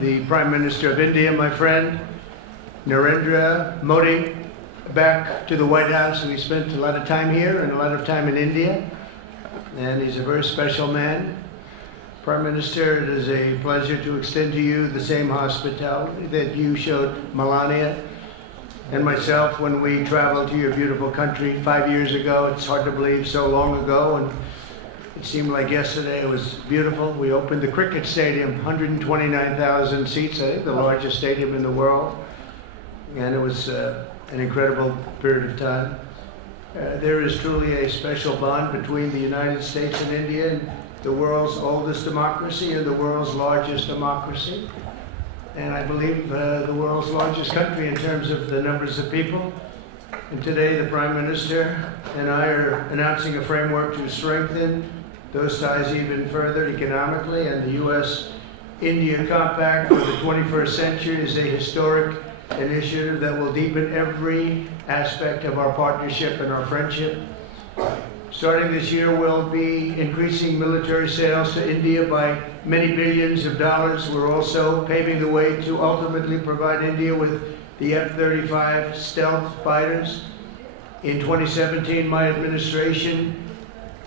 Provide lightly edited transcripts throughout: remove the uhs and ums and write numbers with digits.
The Prime Minister of India, my friend, Narendra Modi, back to the White House. We spent a lot of time here and a lot of time in India, and he's a very special man. Prime Minister, it is a pleasure to extend to you the same hospitality that you showed Melania and myself when we traveled to your beautiful country 5 years ago. It's hard to believe, so long ago, and it seemed like yesterday. It was beautiful. We opened the cricket stadium, 129,000 seats, I think the largest stadium in the world, and it was an incredible period of time. There is truly a special bond between the United States and India, the world's oldest democracy and the world's largest democracy, and I believe the world's largest country in terms of the numbers of people. And today the Prime Minister and I are announcing a framework to strengthen those ties even further economically, and the U.S. India Compact for the 21st century is a historic initiative that will deepen every aspect of our partnership and our friendship. Starting this year, we'll be increasing military sales to India by many billions of dollars. We're also paving the way to ultimately provide India with the F-35 stealth fighters. In 2017, my administration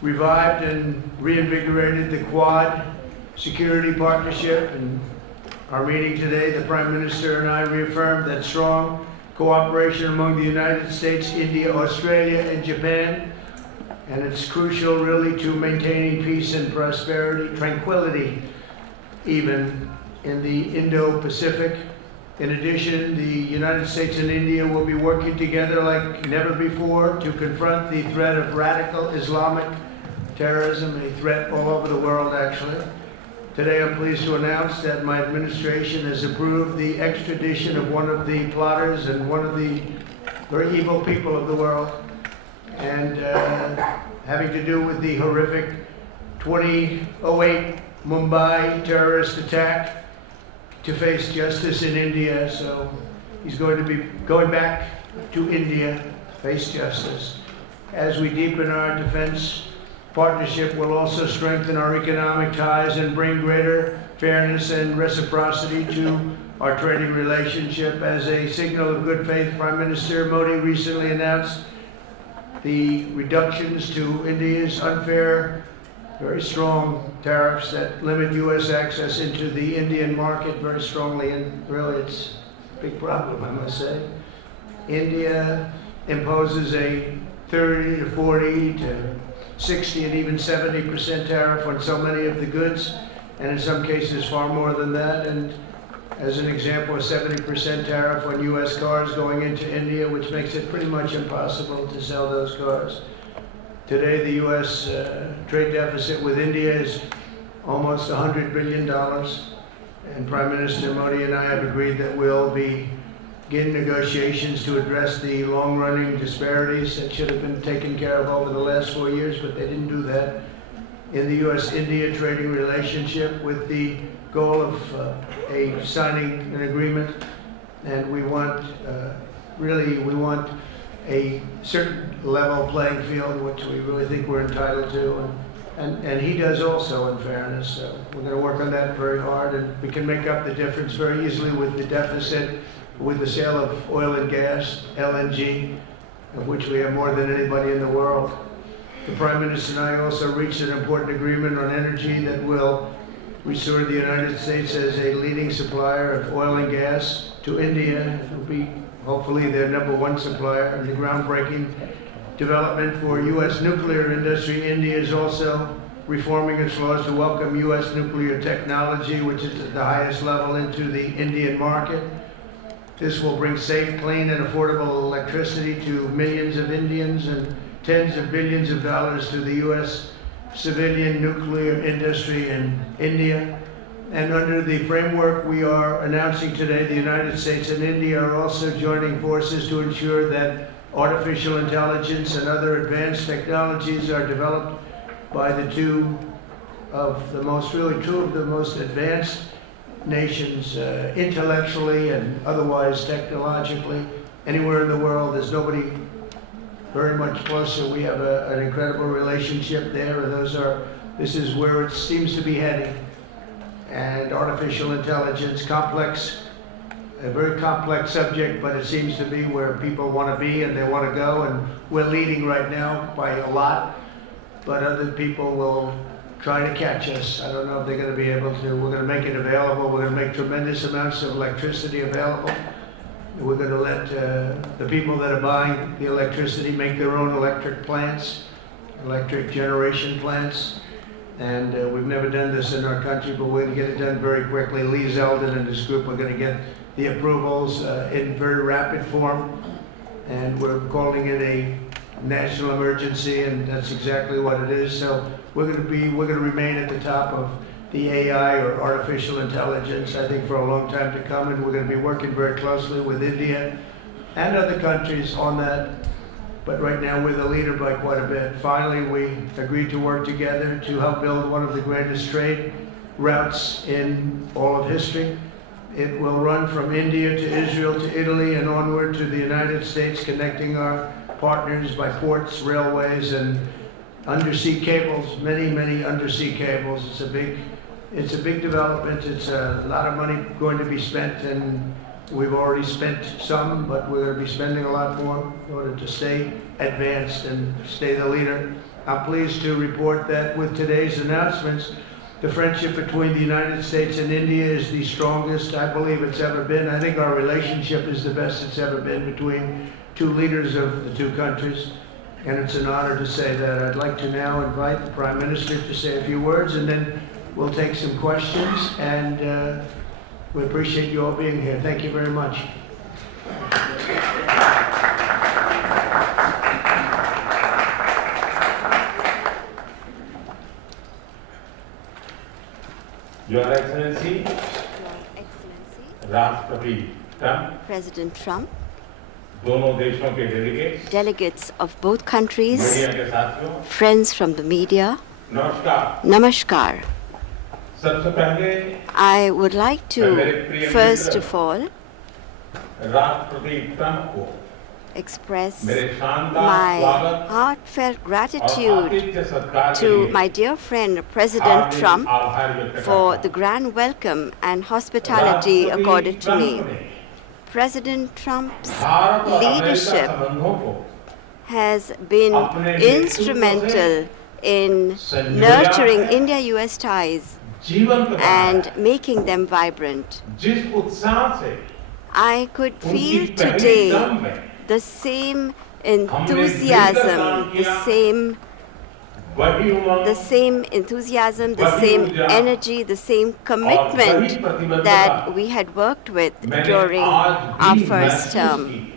revived and reinvigorated the Quad security partnership. And our meeting today, the Prime Minister and I reaffirmed that strong cooperation among the United States, India, Australia, and Japan. And it's crucial, really, to maintaining peace and prosperity, tranquility, even in the Indo-Pacific. In addition, the United States and India will be working together like never before to confront the threat of radical Islamic terrorism, a threat all over the world, actually. Today, I'm pleased to announce that my administration has approved the extradition of one of the plotters and one of the very evil people of the world, and having to do with the horrific 2008 Mumbai terrorist attack, to face justice in India. So he's going to be going back to India to face justice. As we deepen our defense partnership, will also strengthen our economic ties and bring greater fairness and reciprocity to our trading relationship. As a signal of good faith, Prime Minister Modi recently announced the reductions to India's unfair, very strong tariffs that limit U.S. access into the Indian market very strongly, and really it's a big problem, I must say. India imposes a 30 to 40 to 60 and even 70% tariff on so many of the goods, and in some cases far more than that. And as an example, a 70% tariff on U.S. cars going into India, which makes it pretty much impossible to sell those cars. Today, the U.S. Trade deficit with India is almost $100 billion, and Prime Minister Modi and I have agreed that we'll begin negotiations to address the long-running disparities that should have been taken care of over the last 4 years, but they didn't do that, in the U.S.-India trading relationship, with the goal of signing an agreement. And we want, we want a certain level playing field, which we really think we're entitled to, and he does also, in fairness. So we're going to work on that very hard, and we can make up the difference very easily with the deficit, with the sale of oil and gas, LNG, of which we have more than anybody in the world. The Prime Minister and I also reached an important agreement on energy that will restore the United States as a leading supplier of oil and gas to India. It will be hopefully their #1 supplier, and the groundbreaking development for U.S. nuclear industry. India is also reforming its laws to welcome U.S. nuclear technology, which is at the highest level, into the Indian market. This will bring safe, clean, and affordable electricity to millions of Indians and tens of billions of dollars to the U.S. civilian nuclear industry in India. And under the framework we are announcing today, the United States and India are also joining forces to ensure that artificial intelligence and other advanced technologies are developed by two of the most advanced nations, intellectually and otherwise technologically, anywhere in the world. There's nobody very much closer. We have an incredible relationship there, and this is where it seems to be heading. and artificial intelligence, a very complex subject, but it seems to be where people want to be and they want to go, and we're leading right now by a lot, but other people will try to catch us. I don't know if they're going to be able to. We're going to make it available. We're going to make tremendous amounts of electricity available. We're going to let the people that are buying the electricity make their own electric plants, electric generation plants. And we've never done this in our country, but we're going to get it done very quickly. Lee Zeldin and his group are going to get the approvals in very rapid form. And we're calling it a national emergency, and that's exactly what it is. So we're going to remain at the top of the AI, or artificial intelligence, I think, for a long time to come, and we're going to be working very closely with India and other countries on that. But right now we're the leader by quite a bit. Finally, we agreed to work together to help build one of the greatest trade routes in all of history. It will run from India to Israel to Italy and onward to the United States, connecting our partners by ports, railways, and undersea cables, many undersea cables. It's a big development. It's a lot of money going to be spent, and we've already spent some, but we're going to be spending a lot more in order to stay advanced and stay the leader. I'm pleased to report that with today's announcements, the friendship between the United States and India is the strongest I believe it's ever been. I think our relationship is the best it's ever been between two leaders of the two countries, and it's an honor to say that. I'd like to now invite the Prime Minister to say a few words, and then we'll take some questions, and we appreciate you all being here. Thank you very much. Your Excellency, Rashtrapati Trump, President Trump, दोनों देशों के delegates of both countries, media के साथियों, friends from the media, नमस्कार। Namaskar. सबसे पहले I would like to, first of all, राष्ट्रपति Trump को express मेरे शानदार my स्वागत heartfelt और gratitude आतिथ्य सत्कार के to लिए my dear friend President Hardik Trump आभार व्यक्त करता for हूं। the grand welcome and hospitality राष्ट्रपति accorded to me. ट्रंप ने President Trump's भारत और अमेरिका leadership संबंधों को has been अपने नेतृत्व instrumental in संजोया nurturing है, India-US ties जीवंत बनाया and है। making them vibrant. जिस उत्साह से I could उनकी feel पहली today टर्म में the same हमने enthusiasm, मिलकर काम the किया, same वही उमंग the same enthusiasm, the वही same ऊर्जा energy, the same और वही commitment प्रतिबद्धता that we had worked with मैंने during आज our भी first महसूस term. की है।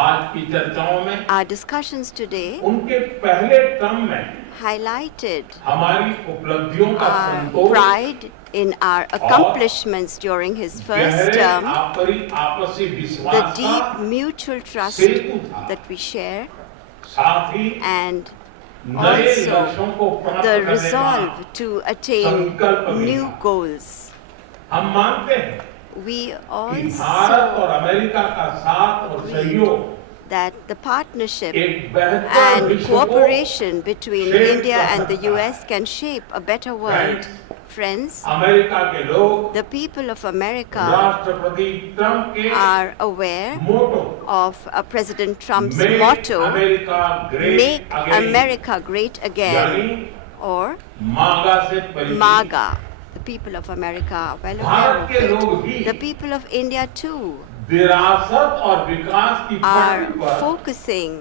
आज की चर्चाओं में Our discussions today उनके पहले टर्म में highlighted हमारी उपलब्धियों का our Santosh pride in our accomplishments during his first गहरे term, आपसी the विश्वास का deep mutual trust सेतु था। that we share, साथ ही and नए also लक्ष्यों को प्राप्त the करने का resolve to attain संकल्प भी new था। goals. हम मानते हैं We कि भारत also और अमेरिका का साथ और सहयोग that the partnership एक बेहतर and विश्व को cooperation between shape India कर and the सकता है। US can shape a better world. Friends, America के लोग the people of America राष्ट्रपति ट्रंप के are aware motto of President Trump's Make motto, America Great Make Again, America Great Again, यानी or मागा से परिचित MAGA. The people of America are well Bharat के aware लोग of भी it. The people of India too विरासत और विकास की are पटरी पर focusing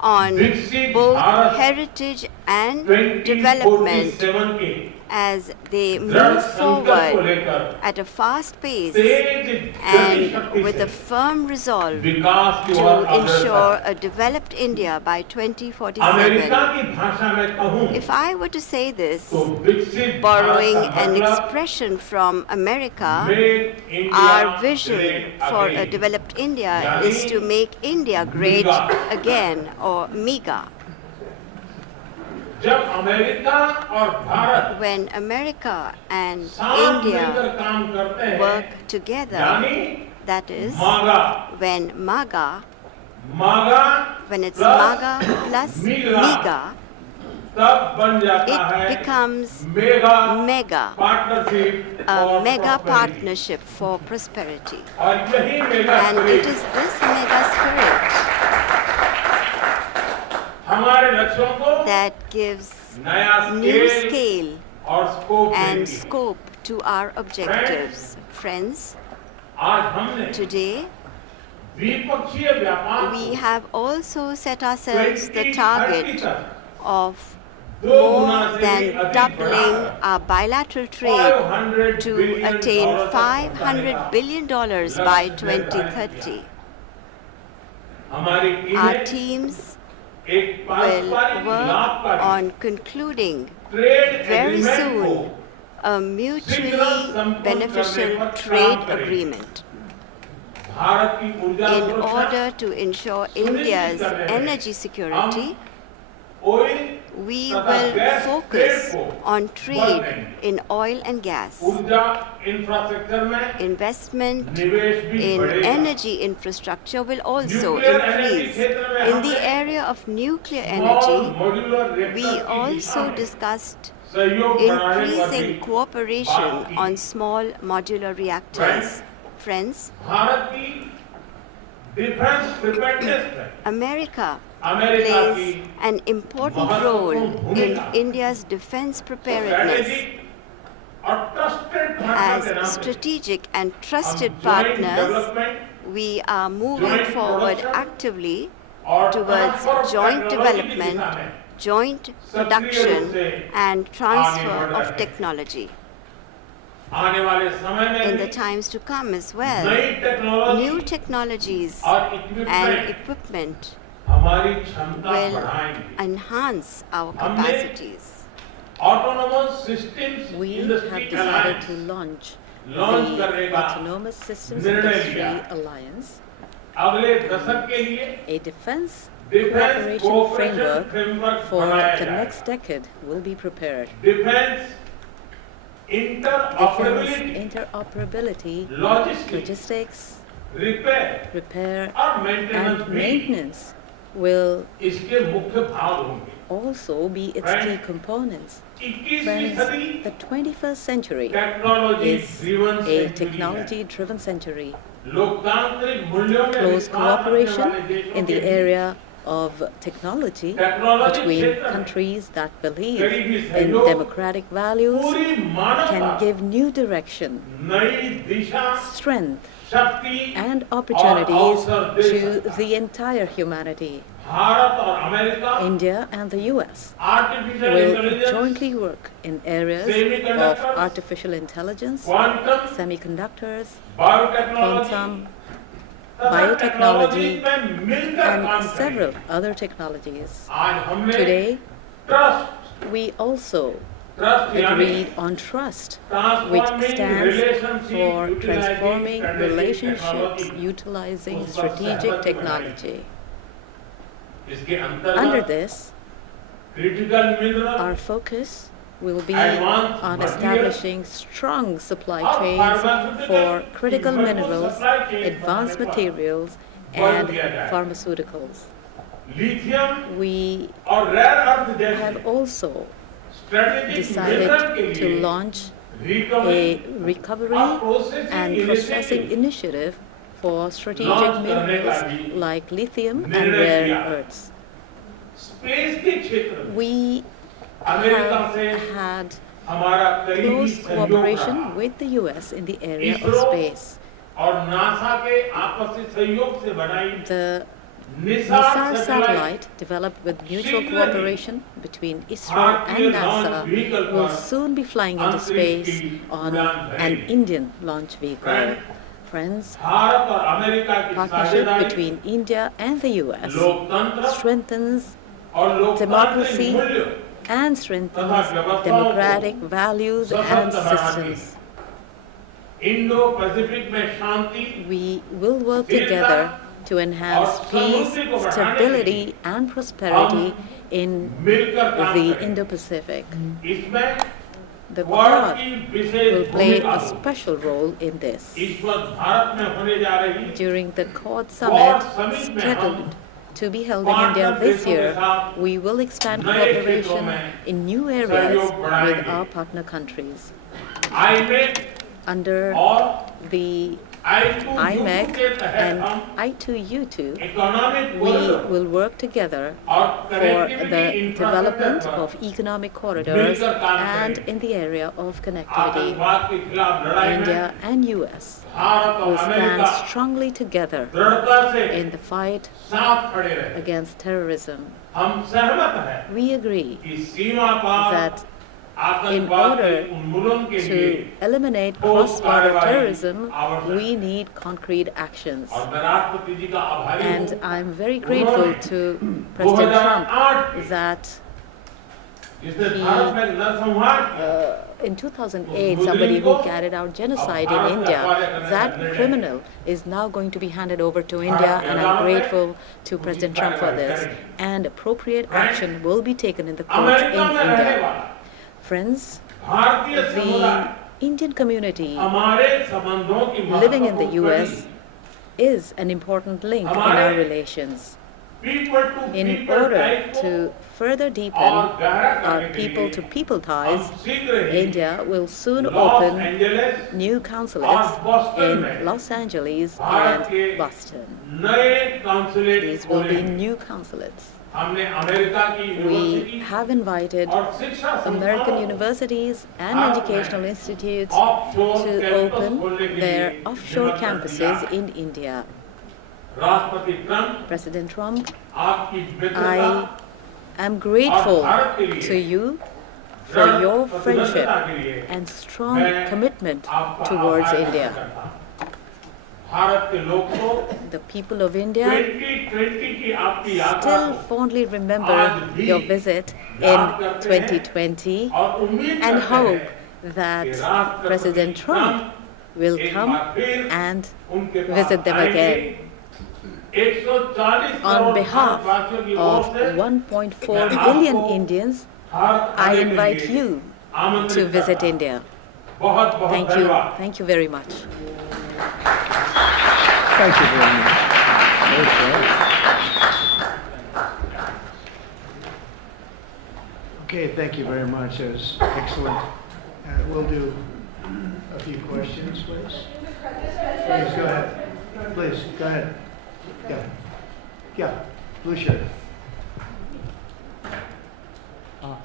on विकसित both Bharat heritage and development 2047 के as they दृढ़ move संकल्प को forward लेकर at a fast pace तेज गति and शक्ति with a से firm resolve विकास की to ओर ensure अग्रसर a developed India by America 2047. की भाषा में कहूँ If I were to say this, तो विकसित borrowing भारत का an मतलब expression from America, Make India our vision Great for a Again. developed India Yani is to make India great MEGA. again, or MEGA. जब America और Bharat When America and साथ मिलकर India काम करते हैं work together, यानी that is, मागा when MAGA, मागा when it's plus MAGA plus MEGA, MEGA, तब बन जाता it है becomes mega partnership a mega partnership for prosperity. और यही mega And it is this mega spirit हमारे लक्ष्यों को that gives नया new स्केल scale और स्कोप and देती है। scope to our objectives. Friends, आज हमने today द्विपक्षीय व्यापार we को have also set ourselves the 2030 target तक of दो गुना more से than भी अधिक doubling बढ़ाकर our bilateral trade $500 to billion attain तक पहुंचाने $500 का billion लक्ष्य by निर्धारित 2030. किया। हमारी Our टीमें teams एक will पारस्परिक work लाभकारी on concluding trade very agreement को soon a mutually beneficial trade agreement Bharat की ऊर्जा in सुरक्षा, order to ensure India's energy security. Oil We तथा will गैस focus ट्रेड को on बल trade देंगे। in oil and gas. ऊर्जा इंफ्रास्ट्रक्चर में Investment निवेश भी in बढ़ेगा। energy infrastructure will also nuclear energy increase. क्षेत्र में In the हमने area of nuclear small energy, modular we reactor की दिशा also में discussed सहयोग बढ़ाने पर भी increasing cooperation बात की। on small modular reactors. Friends, Bharat की डिफेंस प्रिपेयर्डनेस में America अमेरिका की plays an important महत्वपूर्ण role in भूमिका India's defense preparedness. स्ट्रेटेजिक और ट्रस्टेड पार्टनर के नाम As पे strategic and हम trusted joint partners, development we are moving joint forward production actively और towards transfer of joint technology की दिशा development, में joint सक्रिय रूप production, से and आगे transfer बढ़ रहे of हैं। technology. आने वाले समय में In भी the times to come as well, नई टेक्नोलॉजी new technologies और and इक्विपमेंट equipment हमारी क्षमता will बढ़ाएंगे। enhance our हमने capacities. Autonomous systems We have industry decided alliance to launch launch the करने का Autonomous Systems निर्णय Industry लिया। Alliance, अगले दशक के लिए a defense defence cooperation cooperation framework framework for बनाया the जाएगा। next decade will be prepared. Defence Defense interoperability interoperability, logistics logistics, repair repair, और मेंटेनेंस and भी maintenance will इसके मुख्य भाग होंगे। also be its key components. 21वीं Friends, सदी the 21st century technology is driven a technology-driven century. लोकतांत्रिक मूल्यों में Close विश्वास रखने cooperation वाले देशों in के the beach area of technology technology between क्षेत्र में countries that believe करीबी in सहयोग democratic values पूरी मानवता can give new direction, नई दिशा strength, शक्ति and और opportunities अवसर दे to सकता है। the entire humanity. भारत और America India and the US artificial will intelligence jointly work in areas of Semiconductors, artificial intelligence, quantum semiconductors, biotechnology quantum, तथा biotechnology, technology में मिलकर काम and several करेंगे। other technologies. आज हमने Today, trust we also trust यानी agreed on trust, which stands for transforming relationships utilizing strategic technology. इसके Under अंतर्गत this, critical mineral our focus will be Advanced on materials, establishing strong supply और chains pharmaceutical for critical की मजबूत minerals, supply chain advanced बनाने पर materials, बल and दिया जाए। pharmaceuticals. लिथियम We और रेयर अर्थ have जैसे also स्ट्रेटेजिक decided मिनरल के to लिए launch रिकवरी a recovery और processing and processing initiative for strategic Launch करने का भी minerals like lithium and निर्णय rare लिया। earths. स्पेस के क्षेत्र में We अमेरिका have से had हमारा करीबी close सहयोग cooperation रहा। with the US in the area of ISRO space. और नासा के आपसी सहयोग से बनाई The Nisar NISAR satellite satellite, developed with mutual शीघ्र ही cooperation between ISRO भारतीय and launch NASA, vehicle will पर soon be flying into अंतरिक्ष space की on उड़ान an भरेगी। Indian launch vehicle. Friends, Bharat और अमेरिका की partnership साझेदारी between India and the US लोकतंत्र strengthens और लोकतांत्रिक democracy मूल्यों and strengthens democratic values and systems. Indo Pacific में शांति We will work together to enhance peace, stability, and prosperity in मिलकर काम the करें। Indo-Pacific. इसमें The क्वाड Quad की will विशेष play भूमिका a होगी। special role in this. इस वक्त भारत में होने जा रही During the Quad quad Summit summit में हम scheduled to be held in India this year, we will expand cooperation in new areas with our partner countries. Under the IMEC and I2U2, we will work together for the development of economic corridors and in the area of connectivity. India and U.S. will stand strongly together in the fight against terrorism. We agree that in order to eliminate cross-border terrorism, we need concrete actions. And I'm very grateful to President Trump that in 2008, somebody who carried out genocide in India, that criminal is now going to be handed over to India, and I'm grateful to President Trump for this. And appropriate action will be taken in the courts in India. Friends, the Indian community living in the U.S. is an important link in our relations. In order to further deepen our people-to-people ties, India will soon open new consulates in Los Angeles and Boston. These will be new consulates. We have invited American universities and educational institutes to open their offshore campuses in India. President Trump, I am grateful to you for your friendship and strong commitment towards India. The people of India still fondly remember your visit in 2020 and hope that President Trump will come and visit them again. On behalf of 1.4 billion Indians, I invite you to visit India. Thank you. Thank you very much. Thank you very much. Okay, thank you very much. That was excellent. We'll do a few questions, please. Please, go ahead. Please, go ahead. Yeah, blue shirt.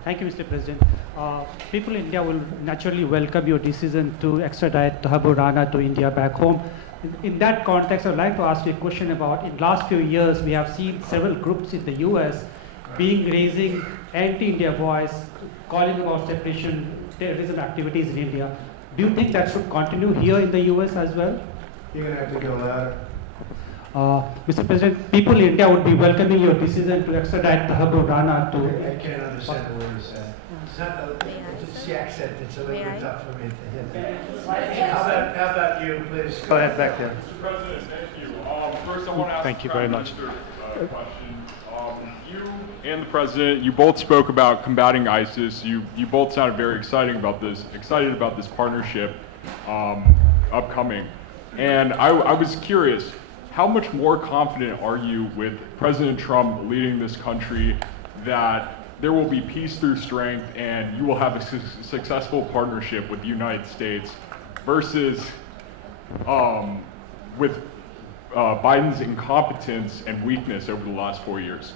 Thank you, Mr. President. People in India will naturally welcome your decision to extradite Thakur Rana to India back home. In that context, I would like to ask you a question about, in the last few years, we have seen several groups in the U.S. raising anti-India voice, calling about separation, terrorism activities in India. Do you think that should continue here in the U.S. as well? You're going to have to go louder. Mr. President, people in India would be welcoming your decision to extradite Thakur Rana to... I can't understand the word you said. It's not the accent, it's a little bit tough for me to hit. How about you, please? Go ahead, back there. Mr. President, thank you. First, I want to ask Thank you very much. a question. You and the President, you both spoke about combating ISIS. You both sounded very excited about this partnership upcoming. And I was curious, how much more confident are you with President Trump leading this country that there will be peace through strength and you will have a successful partnership with the United States versus with Biden's incompetence and weakness over the last 4 years?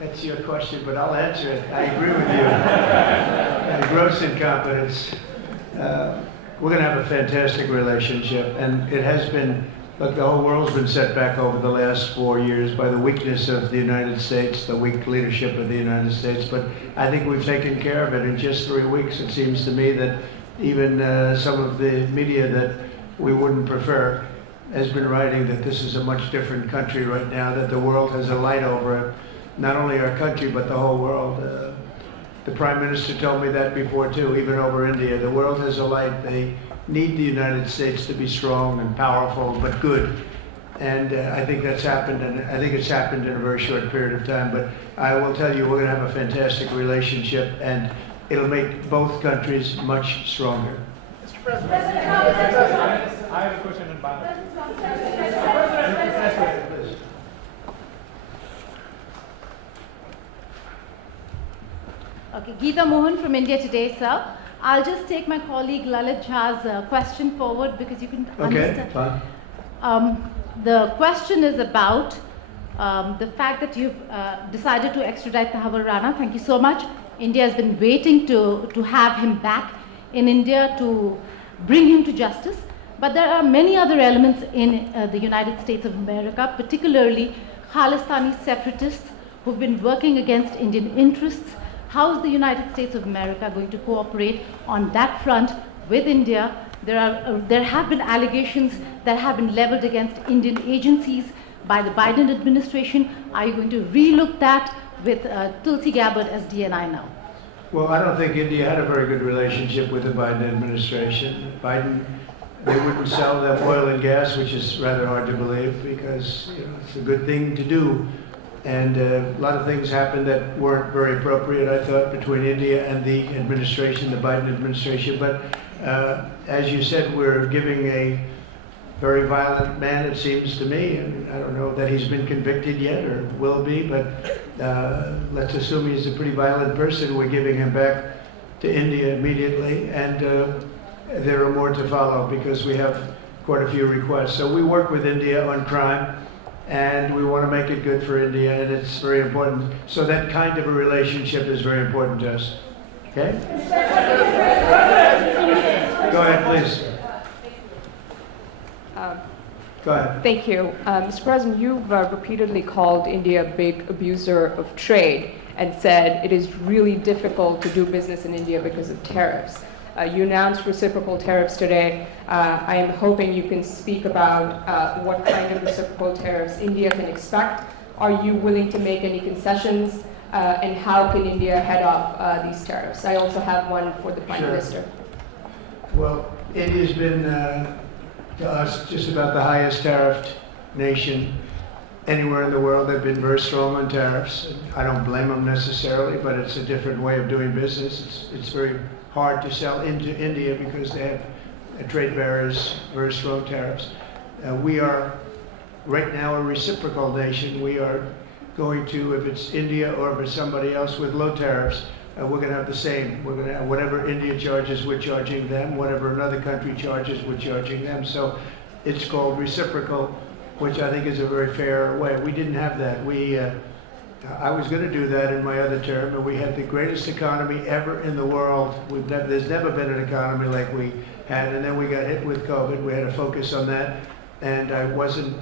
That's your question, but I'll answer it. I agree with you. Gross incompetence. We're going to have a fantastic relationship, and it has been, look, the whole world's been set back over the last 4 years by the weakness of the United States, the weak leadership of the United States, but I think we've taken care of it in just 3 weeks. It seems to me that even some of the media that we wouldn't prefer has been writing that this is a much different country right now, that the world has a light over it. Not only our country, but the whole world. The Prime Minister told me that before too, even over India. The world has a light. They need the United States to be strong and powerful, but good. And I think that's happened, and I think it's happened in a very short period of time. But I will tell you, we're going to have a fantastic relationship, and it'll make both countries much stronger. Mr. I have a question in Bangladesh. Okay, Geeta Mohan from India Today, sir. I'll just take my colleague Lalit Jha's question forward because you can Okay, understand. fine. The question is about the fact that you've decided to extradite Tahabbur Rana. Thank you so much. India has been waiting to have him back in India to bring him to justice. But there are many other elements in the United States of America, particularly Khalistani separatists who've been working against Indian interests. How is the United States of America going to cooperate on that front with India? There have been allegations that have been leveled against Indian agencies by the Biden administration. Are you going to relook that with Tulsi Gabbard as DNI now? Well, I don't think India had a very good relationship with the Biden administration. They wouldn't sell them oil and gas, which is rather hard to believe because it's a good thing to do. And a lot of things happened that weren't very appropriate, I thought, between India and the administration, the Biden administration. But as you said, we're giving a very violent man, it seems to me, and I don't know that he's been convicted yet or will be, but let's assume he's a pretty violent person. We're giving him back to India immediately, and there are more to follow because we have quite a few requests. So we work with India on crime, and we want to make it good for India, and it's very important. So that kind of a relationship is very important to us. Okay? Go ahead, please. Go ahead. Thank you. Mr. President, you've repeatedly called India a big abuser of trade and said it is really difficult to do business in India because of tariffs. You announced reciprocal tariffs today. I am hoping you can speak about what kind of reciprocal tariffs India can expect. Are you willing to make any concessions? And how can India head off these tariffs? I also have one for the Prime Minister. Well, India's been, to us, just about the highest tariffed nation anywhere in the world. They've been very strong on tariffs. I don't blame them necessarily, but it's a different way of doing business. It's very hard to sell into India because they have trade barriers, very strong tariffs. We are right now a reciprocal nation. We are going to, if it's India or if it's somebody else with low tariffs, we're going to have the same. We're going to have whatever India charges, we're charging them. Whatever another country charges, we're charging them. So it's called reciprocal, which I think is a very fair way. We didn't have that. I was going to do that in my other term, and we had the greatest economy ever in the world. There's never been an economy like we had, and then we got hit with COVID. We had to focus on that, and I wasn't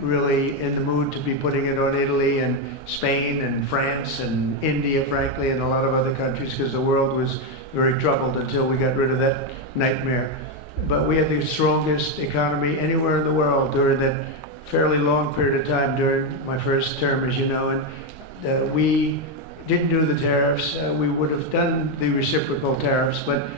really in the mood to be putting it on Italy and Spain and France and India, frankly, and a lot of other countries, because the world was very troubled until we got rid of that nightmare. But we had the strongest economy anywhere in the world during that fairly long period of time during my first term, as you know, and we didn't do the tariffs. We would have done the reciprocal tariffs, but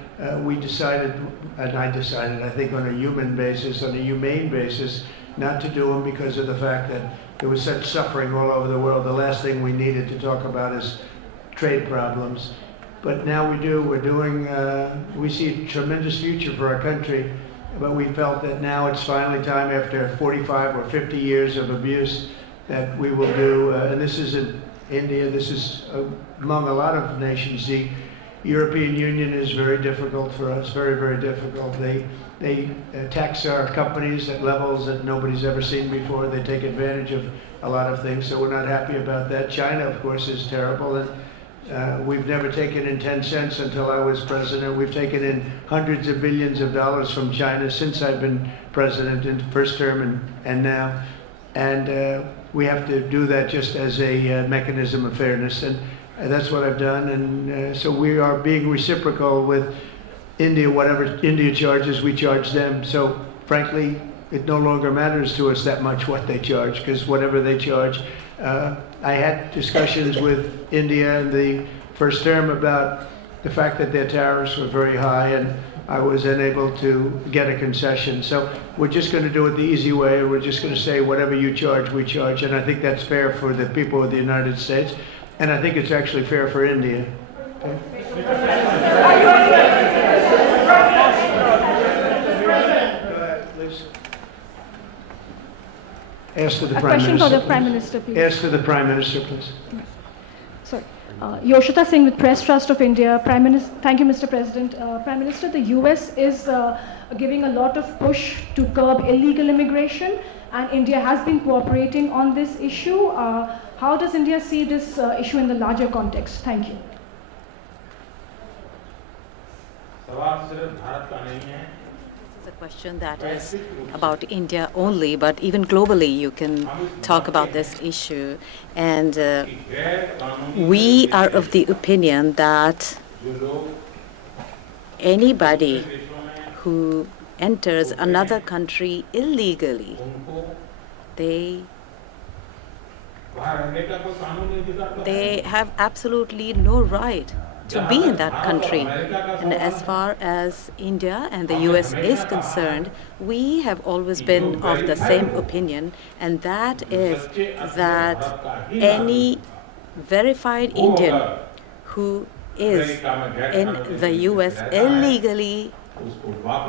we decided, and I decided, I think on a human basis, on a humane basis, not to do them because of the fact that there was such suffering all over the world. The last thing we needed to talk about is trade problems. But now we do. We're doing, we see a tremendous future for our country, but we felt that now it's finally time, after 45 or 50 years of abuse, that we will do, and this isn't India, this is among a lot of nations. The European Union is very difficult for us, very, very difficult. They tax our companies at levels that nobody's ever seen before. They take advantage of a lot of things, so we're not happy about that. China, of course, is terrible, and we've never taken in 10 cents until I was president. We've taken in hundreds of billions of dollars from China since I've been president in the first term and now. And we have to do that just as a mechanism of fairness, and that's what I've done. And so we are being reciprocal with India. Whatever India charges, we charge them. So frankly, it no longer matters to us that much what they charge, because whatever they charge, I had discussions with India in the first term about the fact that their tariffs were very high, and I was unable to get a concession. So we're just going to do it the easy way. We're just going to say whatever you charge, we charge. And I think that's fair for the people of the United States. And I think it's actually fair for India. Okay? Ask for the A Prime question Minister. for the Prime Minister, please. Ask for the Prime Minister, please. Sorry. Yoshita Singh with Press Trust of India. Prime Minister, thank you, Mr. President. Prime Minister, the U.S. is giving a lot of push to curb illegal immigration, and India has been cooperating on this issue. How does India see this issue in the larger context? Thank you. सवाल सिर्फ भारत का नहीं है This is a question that is about India only, but even globally you can talk about this issue. And we are of the opinion that anybody who enters another country illegally, they have absolutely no right to be in that country. And as far as India and the US is concerned, we have always been of the same opinion, and that is that any verified Indian who is in the US illegally,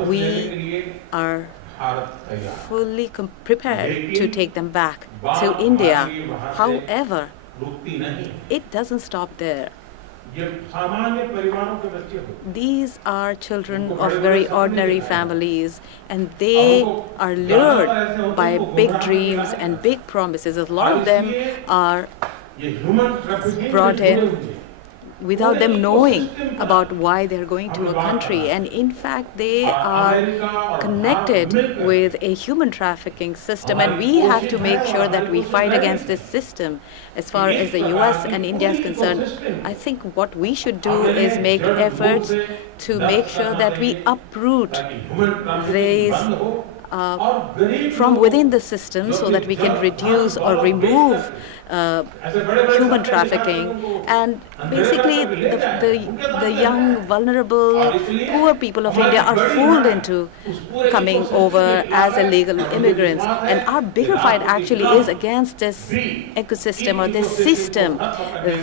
we are fully prepared to take them back to India. However, it doesn't stop there. These are children of very ordinary families, and they are lured by big dreams and big promises. A lot of them are brought in without them knowing about why they're going to a country, and in fact they are connected with a human trafficking system, and we have to make sure that we fight against this system. As far as the US and India is concerned, I think what we should do is make efforts to make sure that we uproot these from within the system so that we can reduce or remove human trafficking, and basically the young, vulnerable, poor people of India are fooled into coming over as illegal immigrants. And our bigger fight actually is against this ecosystem or this system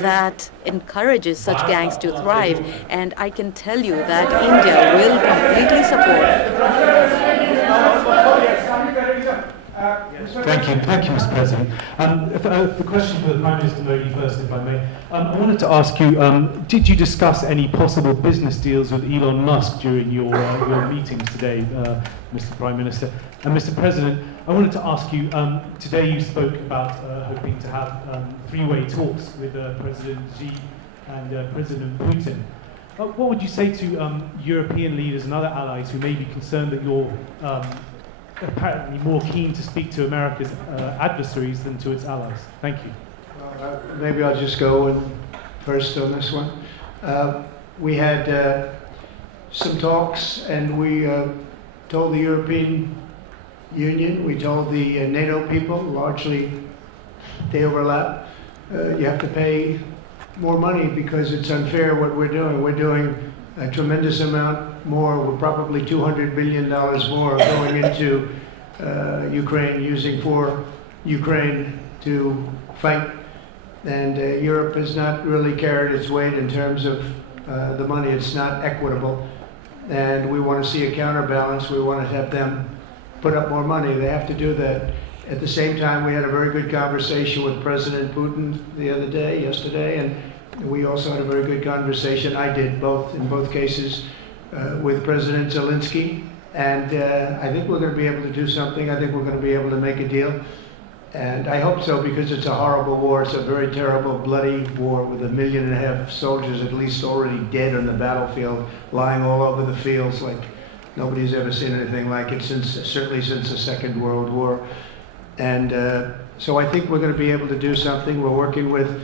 that encourages such gangs to thrive. And I can tell you that India will completely support. Thank you, Mr. President. The question for the Prime Minister Modi first, if I may. I wanted to ask you, did you discuss any possible business deals with Elon Musk during your meetings today, Mr. Prime Minister? And Mr. President, I wanted to ask you, today you spoke about hoping to have three-way talks with President Xi and President Putin. What would you say to European leaders and other allies who may be concerned that you're apparently more keen to speak to America's adversaries than to its allies? Thank you. Maybe I'll just go first on this one. We had some talks, and we told the European Union, we told the NATO people, largely they overlap, you have to pay more money because it's unfair what we're doing. We're doing a tremendous amount more. We're probably $200 billion more going into Ukraine, using for Ukraine to fight. And Europe has not really carried its weight in terms of the money. It's not equitable. And we want to see a counterbalance. We want to have them put up more money. They have to do that. At the same time, we had a very good conversation with President Putin yesterday, and we also had a very good conversation. I did in both cases, with President Zelensky. And I think we're going to be able to do something. I think we're going to be able to make a deal. And I hope so, because it's a horrible war. It's a very terrible, bloody war with 1.5 million soldiers at least already dead on the battlefield, lying all over the fields like nobody's ever seen anything like it, certainly since the Second World War. And so I think we're going to be able to do something. We're working with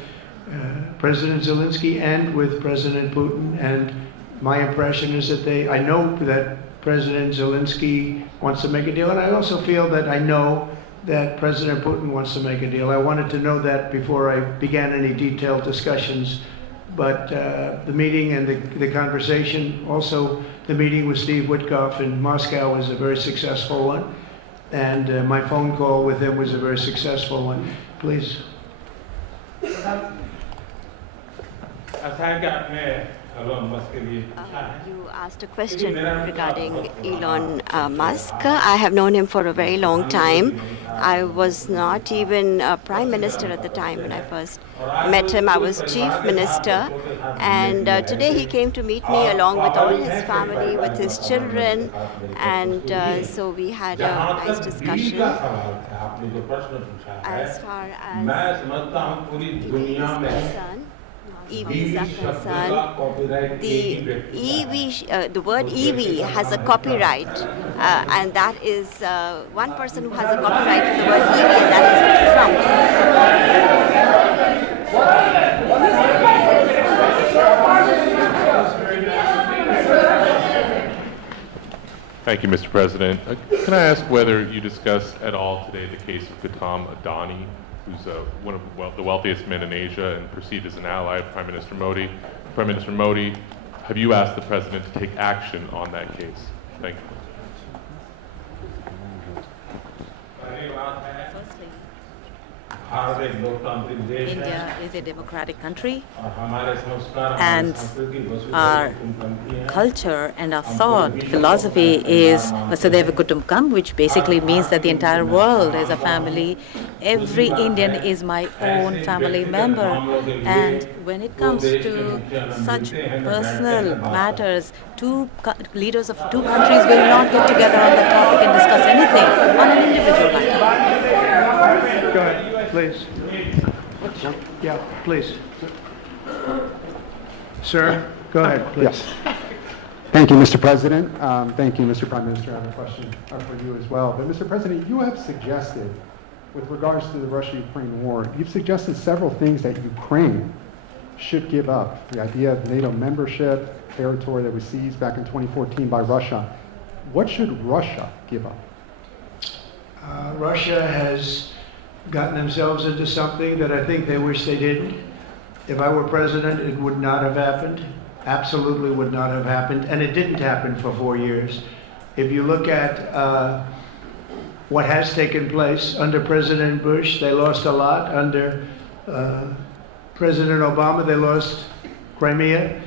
President Zelensky and with President Putin, and my impression is that I know that President Zelensky wants to make a deal, and I also feel that I know that President Putin wants to make a deal. I wanted to know that before I began any detailed discussions, but the meeting and the conversation, also the meeting with Steve Witkoff in Moscow was a very successful one, and my phone call with him was a very successful one. Please. अच्छा है कि आपने Elon Musk के लिए पूछा है। You asked a question regarding Elon Musk. I have known him for a very long time. I was not even a prime minister at the time when I first met him. I was chief minister. And today he came to meet me along with all his family, with his children. And so we had a nice discussion. As far as मैं समझता हूँ पूरी दुनिया में EVs are concerned, the word EV has a copyright, and that is one person who has a copyright to the word EV, and that is Trump. Thank you, Mr. President. Can I ask whether you discussed at all today the case of Gautam Adani, who's one of the wealthiest men in Asia and perceived as an ally of Prime Minister Modi? Prime Minister Modi, have you asked the President to take action on that case? Thank you. India is a democratic country, and our culture and our thought philosophy is Vasudhaiva Kutumbakam, which basically means that the entire world is a family. Every Indian is my own family member, and when it comes to such personal matters, leaders of two countries will not get together on the topic and discuss anything on an individual matter. Go ahead, please. Yeah, please. Sir, go ahead, please. Yes. Thank you, Mr. President. Thank you, Mr. Prime Minister. I have a question for you as well. But, Mr. President, you have suggested, with regards to the Russia-Ukraine war, you've suggested several things that Ukraine should give up. The idea of NATO membership, territory that was seized back in 2014 by Russia. What should Russia give up? Russia has gotten themselves into something that I think they wish they didn't. If I were president, it would not have happened. Absolutely would not have happened. And it didn't happen for 4 years. If you look at what has taken place under President Bush, they lost a lot. Under President Obama, they lost Crimea.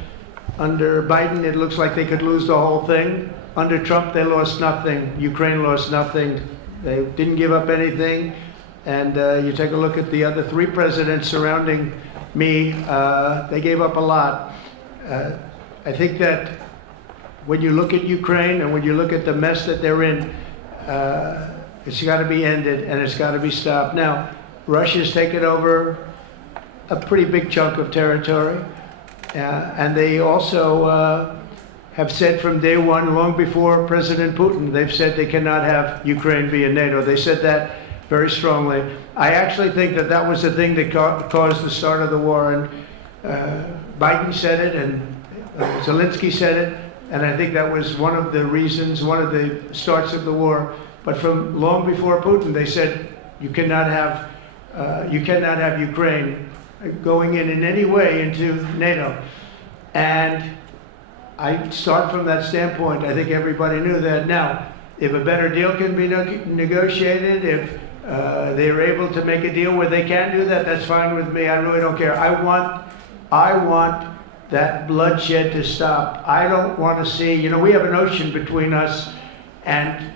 Under Biden, it looks like they could lose the whole thing. Under Trump, they lost nothing. Ukraine lost nothing. They didn't give up anything. And you take a look at the other 3 presidents surrounding me, they gave up a lot. I think that when you look at Ukraine and when you look at the mess that they're in, it's got to be ended and it's got to be stopped. Now, Russia's taken over a pretty big chunk of territory, and they also have said from day one, long before President Putin, they've said they cannot have Ukraine be in NATO. They said that very strongly. I actually think that that was the thing that caused the start of the war, and Biden said it, and Zelensky said it, and I think that was one of the reasons, one of the starts of the war. But from long before Putin, they said you cannot have Ukraine going in any way into NATO. And I start from that standpoint. I think everybody knew that. Now, if a better deal can be negotiated, if they're able to make a deal where they can do that, that's fine with me. I really don't care. I want that bloodshed to stop. I don't want to see, we have an ocean between us and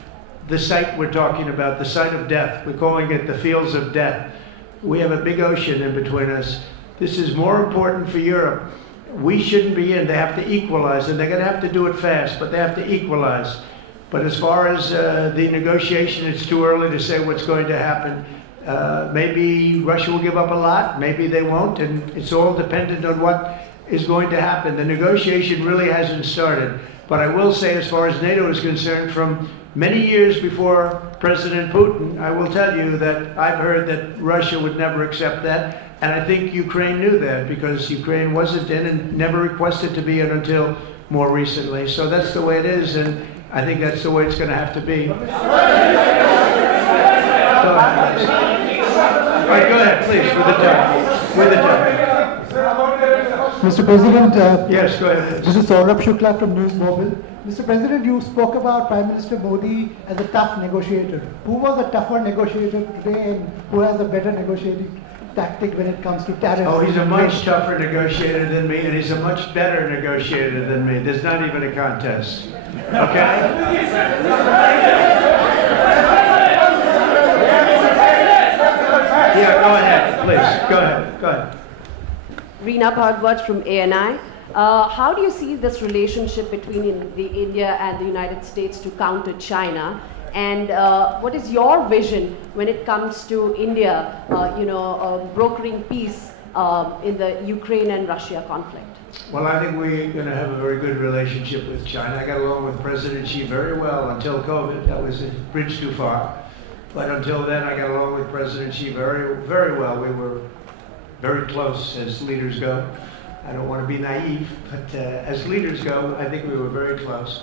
the site we're talking about, the site of death. We're calling it the fields of death. We have a big ocean in between us. This is more important for Europe. We shouldn't be in. They have to equalize, and they're going to have to do it fast, but they have to equalize. But as far as the negotiation, it's too early to say what's going to happen. Maybe Russia will give up a lot, maybe they won't, and it's all dependent on what is going to happen. The negotiation really hasn't started. But I will say, as far as NATO is concerned, from many years before President Putin, I will tell you that I've heard that Russia would never accept that. And I think Ukraine knew that, because Ukraine wasn't in and never requested to be in until more recently. So that's the way it is, and I think that's the way it's going to have to be. All right, go ahead, please, with the time. Mr. President, yes, go ahead. This is Saurabh Shukla from News Mobile. Mr. President, you spoke about Prime Minister Modi as a tough negotiator. Who was a tougher negotiator today, and who has a better negotiating tactic when it comes to tariffs? Oh, he's a much tougher negotiator than me, and he's a much better negotiator than me. There's not even a contest. Okay? Yeah, go ahead, please. Go ahead. Go ahead. Reena Bhardwaj from ANI. How do you see this relationship between the India and the United States to counter China? And what is your vision when it comes to India, brokering peace in the Ukraine and Russia conflict? Well, I think we're going to have a very good relationship with China. I got along with President Xi very well until COVID. That was a bridge too far. But until then, I got along with President Xi very, very well. We were very close as leaders go. I don't want to be naive, but as leaders go, I think we were very close.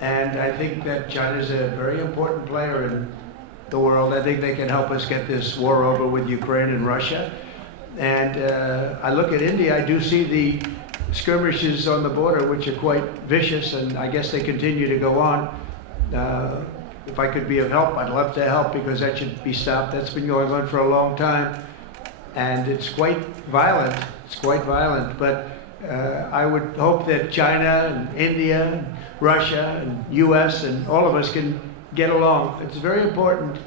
And I think that China is a very important player in the world. I think they can help us get this war over with Ukraine and Russia. And I look at India, I do see the skirmishes on the border, which are quite vicious, and I guess they continue to go on. If I could be of help, I'd love to help, because that should be stopped. That's been going on for a long time. And it's quite violent. It's quite violent. But I would hope that China and India and Russia and U.S. and all of us can get along. It's very important.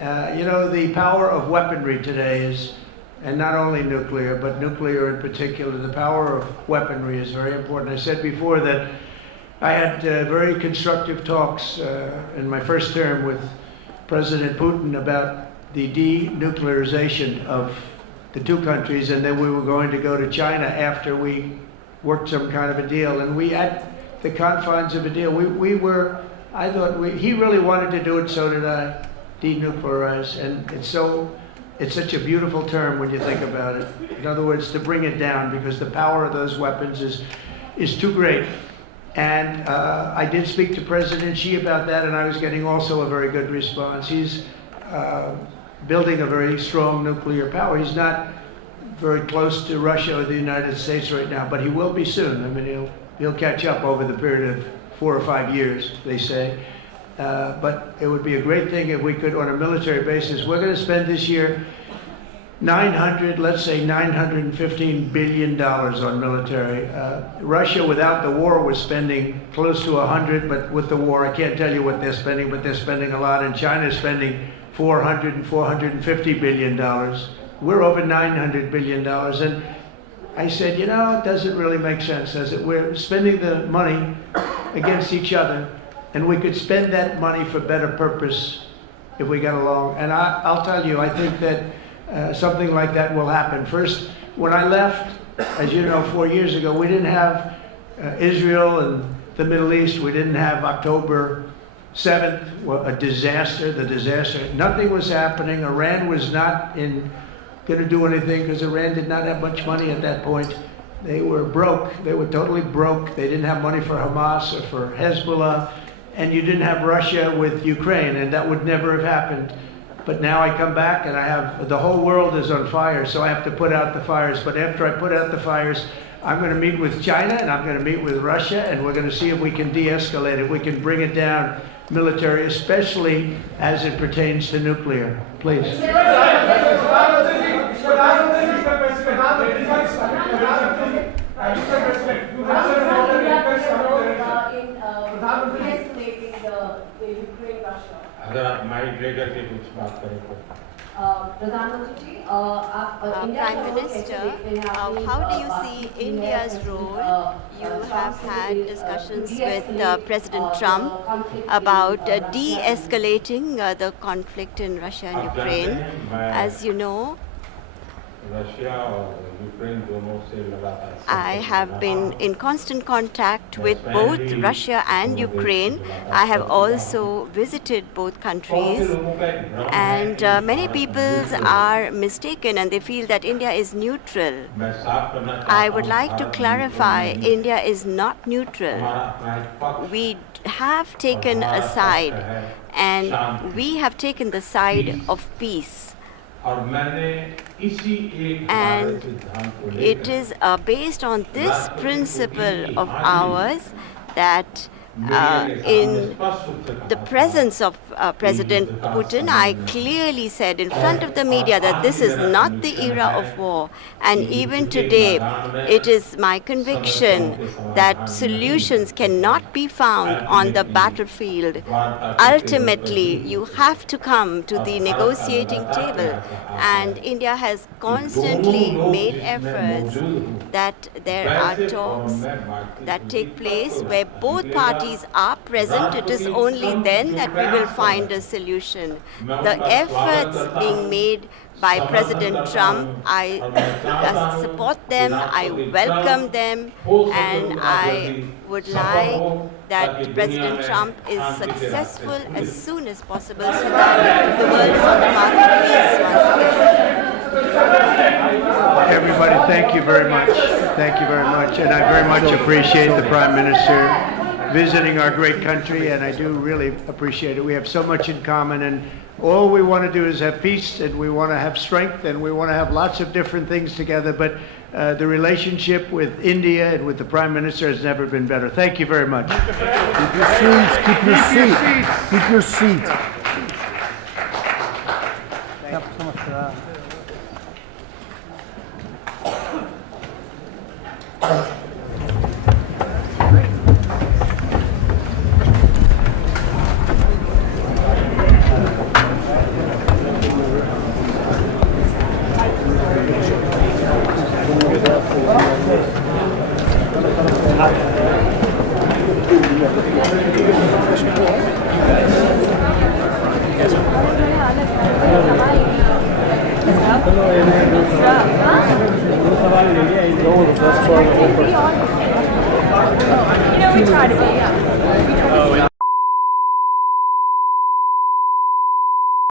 The power of weaponry today is, and not only nuclear, but nuclear in particular, the power of weaponry is very important. I said before that I had very constructive talks in my first term with President Putin about the denuclearization of the two countries, and then we were going to go to China after we worked some kind of a deal. And we had the confines of a deal. I thought he really wanted to do it, so did I, denuclearize. And it's such a beautiful term when you think about it. In other words, to bring it down, because the power of those weapons is too great. And I did speak to President Xi about that, and I was getting also a very good response. He's building a very strong nuclear power. He's not very close to Russia or the United States right now, but he will be soon. I mean, he'll catch up over the period of 4 or 5 years, they say. But it would be a great thing if we could, on a military basis. We're going to spend this year let's say $915 billion on military. Russia, without the war, was spending close to 100, but with the war, I can't tell you what they're spending, but they're spending a lot, and China's spending $400 and $450 billion. We're over $900 billion, and I said, it doesn't really make sense, does it? We're spending the money against each other, and we could spend that money for better purpose if we got along. And I'll tell you, I think that something like that will happen. First, when I left, as you know, 4 years ago, we didn't have Israel and the Middle East. We didn't have October 7th, a disaster, the disaster. Nothing was happening. Iran was not going to do anything, because Iran did not have much money at that point. They were broke. They were totally broke. They didn't have money for Hamas or for Hezbollah. And you didn't have Russia with Ukraine, and that would never have happened. But now I come back and the whole world is on fire, so I have to put out the fires. But after I put out the fires, I'm going to meet with China and I'm going to meet with Russia, and we're going to see if we can de-escalate it. We can bring it down military, especially as it pertains to nuclear. Please. अगर आप mic लेकर के कुछ बात करें तो Prime Minister, how do you see India's role? You have had discussions with President Trump about de-escalating the conflict in Russia and Ukraine. As you know, I have been in constant contact with both Russia and Ukraine. I have also visited both countries, and many people are mistaken and they feel that India is neutral. I would like to clarify, India is not neutral. We have taken a side, and we have taken the side of peace. And it is based on this principle of ours that in the presence of President Putin, I clearly said in front of the media that this is not the era of war. And even today, it is my conviction that solutions cannot be found on the battlefield. Ultimately, you have to come to the negotiating table. And India has constantly made efforts that there are talks that take place where both parties are present. It is only then that we will find a solution. The efforts being made by President Trump, I support them, I welcome them, and I would like that President Trump is successful as soon as possible so that the world is on the path to peace once again. Everybody, thank you very much. Thank you very much. And I very much appreciate the Prime Minister visiting our great country, and I do really appreciate it. We have so much in common, and all we want to do is have peace, and we want to have strength, and we want to have lots of different things together, but the relationship with India and with the Prime Minister has never been better. Thank you very much. Keep your seats, keep your seat. Keep your seat. Thank you so much for that. Hello,